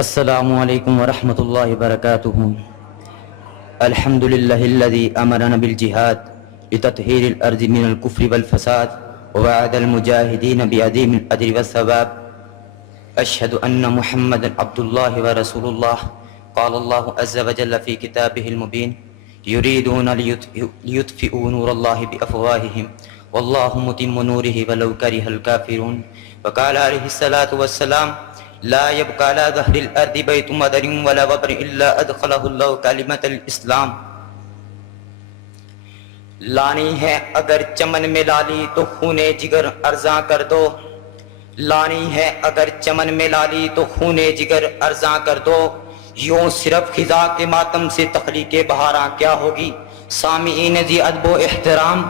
السلام علیکم ورحمۃ اللہ وبرکاتہ۔ الحمد للہ الذی امرنا بالجہاد لتطہیر الارض من الکفر والفساد ووعد المجاہدین بعظیم الاجر والثواب۔ اشہد ان محمدا عبد اللہ ورسول اللہ۔ قال اللہ عز وجل فی کتابہ المبین یریدون لیطفئوا نور اللہ بافواہہم واللہ متم نورہ ولو کرہ الکافرون۔ وقال علیہ الصلاۃ والسلام لا يبقى على ظهر الارض بيت مدر ولا وبر الا ادخله الله كلمة الاسلام۔ لانی ہے اگر چمن میں لالی تو خون جگر ارزاں کر دو، لانی ہے اگر چمن میں لالی تو خون جگر ارزاں کر دو، یوں صرف خزاں کے ماتم سے تخلیق بہاراں کیا ہوگی۔ سامعین ذی ادب و احترام،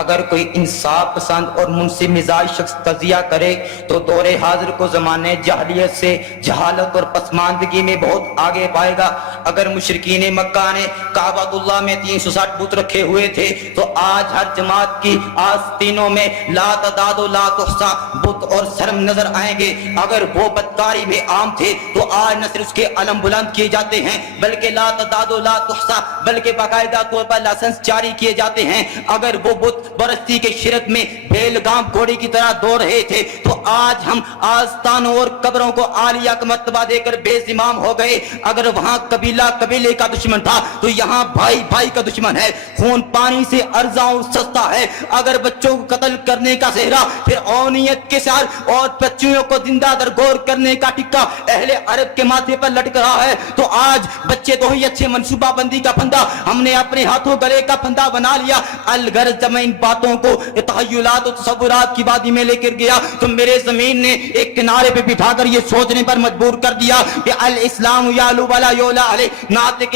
اگر کوئی انصاف پسند اور منصف مزاج شخص تجزیہ کرے تو دور حاضر کو زمانے جاہلیت سے جہالت اور پسماندگی میں بہت آگے پائے گا۔ اگر مشرکین مکہ نے کعبۃ اللہ میں 360 بت رکھے ہوئے تھے تو آج ہر جماعت کی آستینوں میں لا تعداد و لا تحصیٰ بت اور شرم نظر آئیں گے۔ اگر وہ بدکاری میں عام تھے تو آج نہ صرف اس کے علم بلند کیے جاتے ہیں بلکہ لا تعداد و لا تحصیٰ بلکہ باقاعدہ طور پر لائسنس جاری کیے جاتے ہیں۔ اگر وہ بت برستی کے شرک میں بیل گام گھوڑی کی طرح دوڑ رہے تھے تو آج ہم آستانوں اور قبروں کو عالیہ کا مرتبہ دے کر بے زمام ہو گئے۔ اگر وہاں قبیلہ قبیلے کا دشمن تھا تو یہاں بھائی بھائی کا دشمن ہے۔ خون پانی سے ارزاں اور سستا ہے۔ اگر بچوں کو قتل کرنے کا صحرا پھر اونیت کے ساتھ اور بچیوں کو زندہ درگور کرنے کا ٹکا اہل عرب کے ماتھے پر لٹک رہا ہے تو آج بچے تو ہی اچھے منصوبہ بندی کا پھندا ہم نے اپنے ہاتھوں گلے کا پھندا بنا لیا۔ الغرض جب میں ان باتوں کو تخیلات و تصورات کی وادی میں لے کر گیا تو میرے زمین نے ایک کنارے پہ بٹھا کر یہ سوچنے پر مجبور کر دیا کہ الاسلام یعلو ولا یعلی علیہ۔ ناطق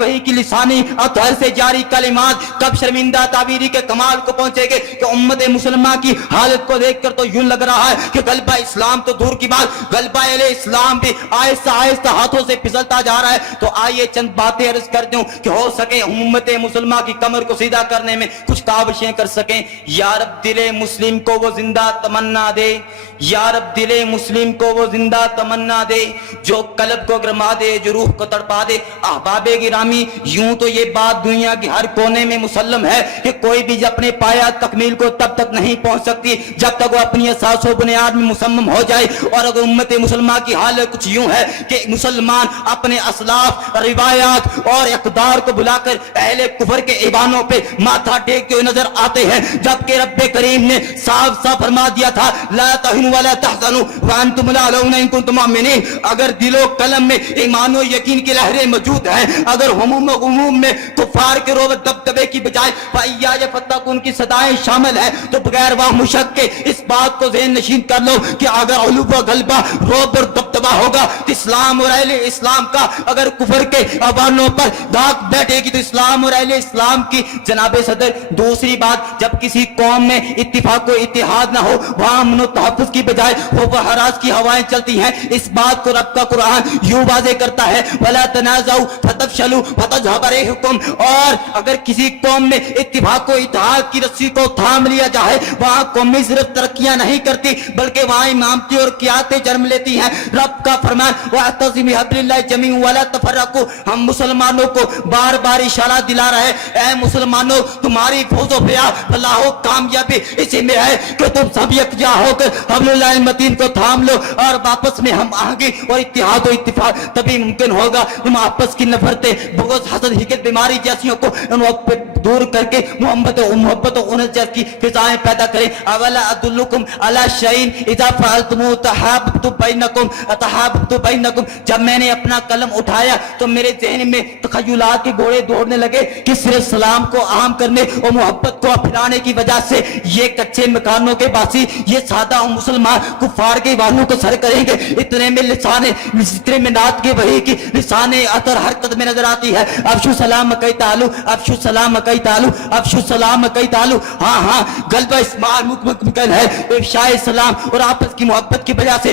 وحی کی لسانی اطہر سے جاری کلمات کب شرمندہ تعبیری کے کمال کو پہنچے گے کہ امت مسلمہ کی حالت کو دیکھ کر تو یوں لگ رہا ہے کہ غلبہ اسلام تو دور کی بات، غلبہ اہل اسلام بھی آہستہ آہستہ ہاتھوں سے پھسلتا جا رہا ہے۔ تو آئیے چند باتیں عرض کر دوں کہ ہو سکے امت مسلمہ کی کمر کو سیدھا کرنے میں کچھ کاوشیں کر سکیں۔ یا رب دل مسلم کو وہ زندہ تمنا دے، یا رب دل مسلم کو وہ زندہ تمنا دے، جو قلب کو گرما دے، جو روح کو تڑپا دے۔ احباب گرامی، یوں تو یہ بات دنیا کے ہر کونے میں مسلم ہے کہ کوئی بھی اپنے پایا تکمیل کو تب تک نہیں پہنچ سکتی جب تک وہ اپنی اساس و بنیاد میں مصمم ہو جائے۔ اور اگر امت مسلمہ کی حالت کچھ یوں ہے کہ مسلمان اپنے اسلاف روایات اور اقدار کو بلا کر اہل کفر کے ایوانوں پہ ماتھا ٹیکتے ہوئے نظر آتے ہیں، جبکہ رب کریم نے صاف صاف فرما دیا تھا لا تہنوا ولا تحزنوا وانتم الاعلون ان کنتم مؤمنین۔ اگر دل و قلم میں ایمان و یقین کی لہریں موجود ہیں، اگر ہموم و غموم میں کفار کے روب دبدبے کی بجائے فَإِيَّايَ فَاتَّقُونَ کی صدائیں شامل ہیں تو بغیر واہ مشک کے اس بات کو ذہن نشین کر لو کہ اگر علو و غلبہ روب اور دبدبا ہوگا تو اسلام اور اہل اسلام کا، اگر کفر کے ایوانوں پر داغ بیٹھے گی تو اسلام اور اہل اسلام کی۔ جناب صدر، دوسری بات، جب کسی قوم میں اتفاق و اتحاد نہ ہو وہاں امن و تحفظ کی بجائے خوف و ہراس کی ہوائیں چلتی ہیں۔ اس بات کو رب کا قرآن یوں واضح کرتا ہے وَلَا تَنَازَعُوا فَتَفْشَلُوا وَتَذْهَبَ رِيحُكُمْ۔ اور اگر کسی قوم میں اتفاق و اتحاد کی رسی کو تھام لیا جائے وہاں قومی صرف ترقیاں نہیں کرتی بلکہ وہاں امامتی اور قیادتیں جنم لیتی ہیں۔ رب کا فرمان وَاعْتَصِمُوا بِحَبْلِ اللَّهِ جَمِيعًا وَلَا تَفَرَّقُوا، ہم مسلمانوں کو بار بار اشارہ دلا رہے ہیں اے مسلمانوں، تمہاری فوز و فلاح و کامیابی اسی میں ہے کہ تم سب یکجا ہو کر حبل اللہ المتین کو تھام لو، اور واپس میں ہم آگے اور اتحاد و اتفاق تبھی ممکن ہوگا۔ تم آپس کی نفرتیں، بغض، حسد، حقد، بیماری جیسیوں کو دور کر کے محبت و انس کی فضائیں پیدا کریں۔ اولا ادلکم علی شیء اذا فعلتموہ تحاببتم بینکم۔ جب میں نے اپنا قلم اٹھایا تو میرے ذہن میں تخیلات کے گھوڑے دوڑنے لگے کہ صرف سلام کو عام کرنے اور محبت کو پھیلانے کی وجہ سے یہ کچے مکانوں کے باسی، یہ سادہ مسلمان کفار کے ایوانوں کو سر کریں گے۔ اتنے میں اتنے میں نعت کے وحی کی لسان اثر حرکت میں نظر آتی ہے۔ افشو سلام کئی تعلو، افشو سلام کئی تعلو، افشو سلام کئی تعلو۔ ہاں غلبہ اسمال ممکن ہے افشائے سلام اور آپس کی محبت کی وجہ سے،